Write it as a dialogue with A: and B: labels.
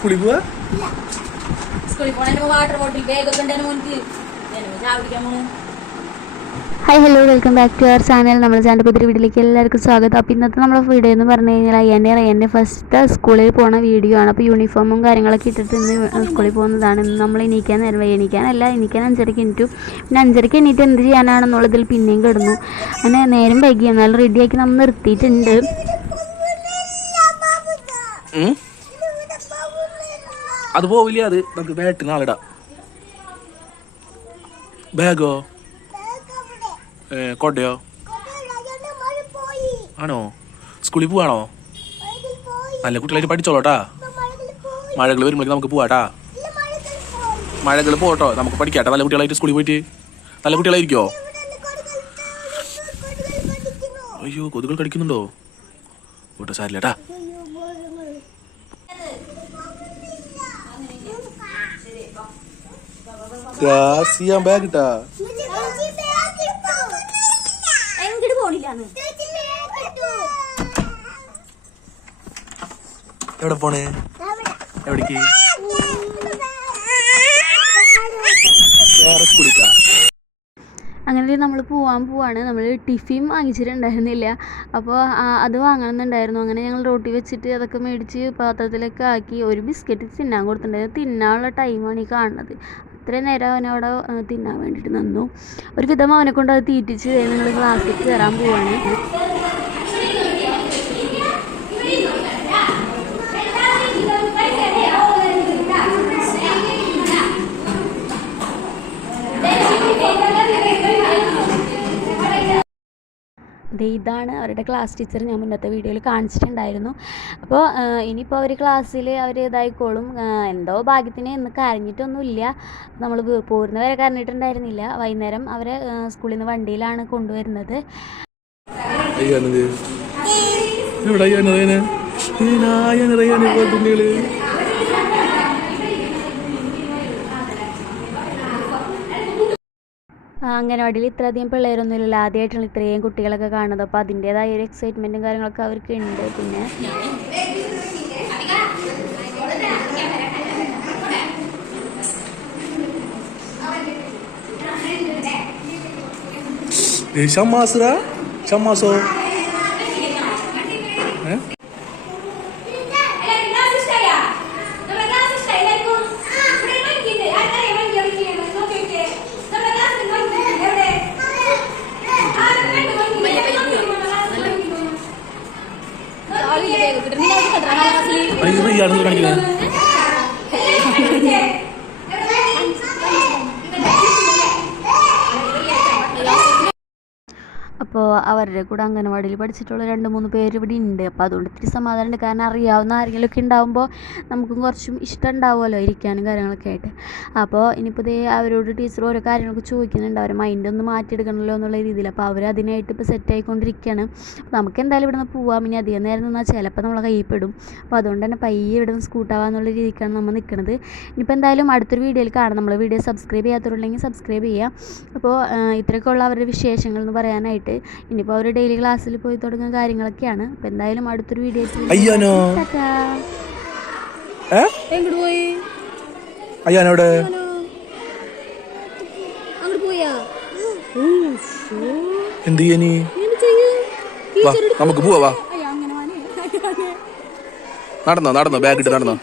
A: സ്കൂളിൽ പോവാ?
B: സ്കൂളിൽ പോണ വാട്ടർ ബോട്ടിൽ ബാഗൊക്കെ ഉണ്ടായിരുന്നു മോനിക്ക് ചായ കുടിക്കാൻ പോണു.
C: Hi hello welcome back to our channel നമ്മുടെ ചാനൽ പുതിയ വീട്ടിലേക്ക് എല്ലാവർക്കും സ്വാഗതം. അപ്പോൾ ഇന്നത്തെ നമ്മുടെ വീഡിയോ എന്ന് പറഞ്ഞു കഴിഞ്ഞാൽ അയ്യന്റെ അയ്യന്റെ ഫസ്റ്റ് സ്കൂളിൽ പോണ വീഡിയോ ആണ്. അപ്പോൾ യൂണിഫോമും കാര്യങ്ങളൊക്കെ ഇട്ടിട്ട് ഇന്ന് സ്കൂളിൽ പോകുന്നതാണ്. ഇന്ന് നമ്മൾ എണീക്കാൻ നേരം വൈകി. എണീക്കാനല്ല എണീക്കാൻ അഞ്ചരയ്ക്ക് എണീറ്റു. പിന്നെ അഞ്ചരയ്ക്ക് എണീറ്റ് എന്ത് ചെയ്യാനാണെന്നുള്ളതിൽ പിന്നെയും കിടന്നു. അങ്ങനെ നേരം വൈകി. എന്നാലും റെഡിയാക്കി നമ്മൾ നിർത്തിയിട്ടുണ്ട്?
A: അത് പോവില്ല അത് നമുക്ക് ബാറ്റ് നാളിടാം. ബാഗോ? കൊടയോ? ആണോ? സ്കൂളിൽ പോവാണോ? നല്ല കുട്ടികളായിട്ട് പഠിച്ചോളൂട്ടാ. മഴകൾ വരുമ്പോഴേക്കും നമുക്ക് പോവാട്ടാ. മഴകൾ പോട്ടോ നമുക്ക് പഠിക്കാട്ടെ. നല്ല കുട്ടികളായിട്ട് സ്കൂളിൽ പോയിട്ട്. നല്ല കുട്ടികളായിരിക്കോ? അയ്യോ കൊതുകൾ കടിക്കുന്നുണ്ടോ? ഓട്ടോ സാരില്ലേട്ടാ ചെയ്യാൻ ബാഗ് ഇട്ടാ.
B: എങ്ങോട്ട് പോണില്ലാന്ന്?
A: എവിടെ പോണേ? എവിടേക്ക്? വേറെ സ്കൂളിക്കാ
C: അങ്ങനെ നമ്മൾ പോവാൻ പോവാണ്. നമ്മൾ ടിഫിൻ വാങ്ങിച്ചിട്ടുണ്ടായിരുന്നില്ല. അപ്പോൾ അത് വാങ്ങണമെന്നുണ്ടായിരുന്നു. അങ്ങനെ ഞങ്ങൾ റോട്ടി വെച്ചിട്ട് അതൊക്കെ മേടിച്ച് പാത്രത്തിലൊക്കെ ആക്കി ഒരു ബിസ്ക്കറ്റ് തിന്നാൻ കൊടുത്തിട്ടുണ്ടായിരുന്നു. തിന്നാനുള്ള ടൈമാണ് ഈ കാണുന്നത്. അത്രയും നേരം അവനവിടെ തിന്നാൻ വേണ്ടിയിട്ട് നിന്നു. ഒരു വിധം അവനെ കൊണ്ട് അത് തീറ്റിച്ച് നിങ്ങൾ ക്ലാസ്സിൽ കയറാൻ പോവാണ്. ഇതാണ് അവരുടെ ക്ലാസ് ടീച്ചർ ഞാൻ മുന്നത്തെ വീഡിയോയിൽ കാണിച്ചിട്ടുണ്ടായിരുന്നു. അപ്പോൾ ഇനിയിപ്പോൾ അവർ ക്ലാസ്സിൽ അവർ ഇതായിക്കോളും. എന്തോ ഭാഗ്യത്തിന് ഇന്ന് കരഞ്ഞിട്ടൊന്നുമില്ല. നമ്മൾ പോരുന്നവരെ കരഞ്ഞിട്ടുണ്ടായിരുന്നില്ല. വൈകുന്നേരം അവരെ സ്കൂളിൽ നിന്ന് വണ്ടിയിലാണ് കൊണ്ടുവരുന്നത്.
A: അയ്യാനെ
C: അംഗനവാടിയിൽ ഇത്രയധികം പിള്ളേരൊന്നുമില്ല ആദ്യമായിട്ടാണ് ഇത്രയും കുട്ടികളൊക്കെ കാണുന്നത്. അപ്പോൾ അതിന്റേതായ ഒരു എക്സൈറ്റ്മെന്റും കാര്യങ്ങളൊക്കെ അവർക്ക് ഉണ്ട്. പിന്നെ
A: ഷമ്മാസറാ ഷമ്മാസോ? കാണിക്കുന്നത്
C: അപ്പോൾ അവരുടെ കൂടെ അംഗനവാടിയിൽ പഠിച്ചിട്ടുള്ള രണ്ട് മൂന്ന് പേര് ഇവിടെ ഉണ്ട് അപ്പോൾ അതുകൊണ്ട് ഇത്തിരി സമാധാനമുണ്ട് കാരണം അറിയാവുന്ന ആരെങ്കിലും ഒക്കെ ഉണ്ടാകുമ്പോൾ നമുക്കും കുറച്ചും ഇഷ്ടം ഉണ്ടാവുമല്ലോ ഇരിക്കാനും കാര്യങ്ങളൊക്കെ ആയിട്ട്. അപ്പോൾ ഇനിയിപ്പോൾ ഇതേ അവരോട് ടീച്ചർ ഓരോ കാര്യങ്ങളൊക്കെ ചോദിക്കുന്നുണ്ട്. അവരെ മൈൻഡ് ഒന്ന് മാറ്റിയെടുക്കണമല്ലോ എന്നുള്ള രീതിയിൽ. അപ്പോൾ അവർ അതിനായിട്ട് ഇപ്പോൾ സെറ്റ് ആയിക്കൊണ്ടിരിക്കുകയാണ് നമുക്ക് എന്തായാലും ഇവിടെ നിന്ന് പോവാം. ഇനി അധികം നേരം നിന്നാൽ ചിലപ്പോൾ നമ്മളെ കയ്യിൽ പെടും. അപ്പോൾ അതുകൊണ്ട് തന്നെ പയ്യെ ഇവിടെ നിന്ന് സ്കൂട്ടാവാന്നുള്ള രീതിക്കാണ് നമ്മൾ നിൽക്കുന്നത് ഇനിയിപ്പോൾ എന്തായാലും അടുത്തൊരു വീഡിയോയിൽ കാണാം. നമ്മൾ വീഡിയോ സബ്സ്ക്രൈബ് ചെയ്യാത്തവരുണ്ടെങ്കിൽ സബ്സ്ക്രൈബ് ചെയ്യുക അപ്പോൾ ഇത്രയൊക്കെയുള്ള അവരുടെ വിശേഷങ്ങൾ എന്ന് പറയാനായിട്ട് ഇനിയിപ്പോൾ അവർ ഡെയിലി ക്ലാസ്സിൽ പോയി തുടങ്ങുന്ന കാര്യങ്ങളൊക്കെയാണ്. അപ്പോൾ എന്തായാലും അടുത്തൊരു വീഡിയോ
B: എങ്ങോട്ട് പോയി?
A: അയ്യാനോടെ?
B: അങ്ങോട്ട് പോയാ?
A: എന്ത് ചെയ്യാനി വാ നമുക്ക് പോവാ നടന്നോ നടന്നോ ബാഗ് ഇട്ട് നടന്നോ.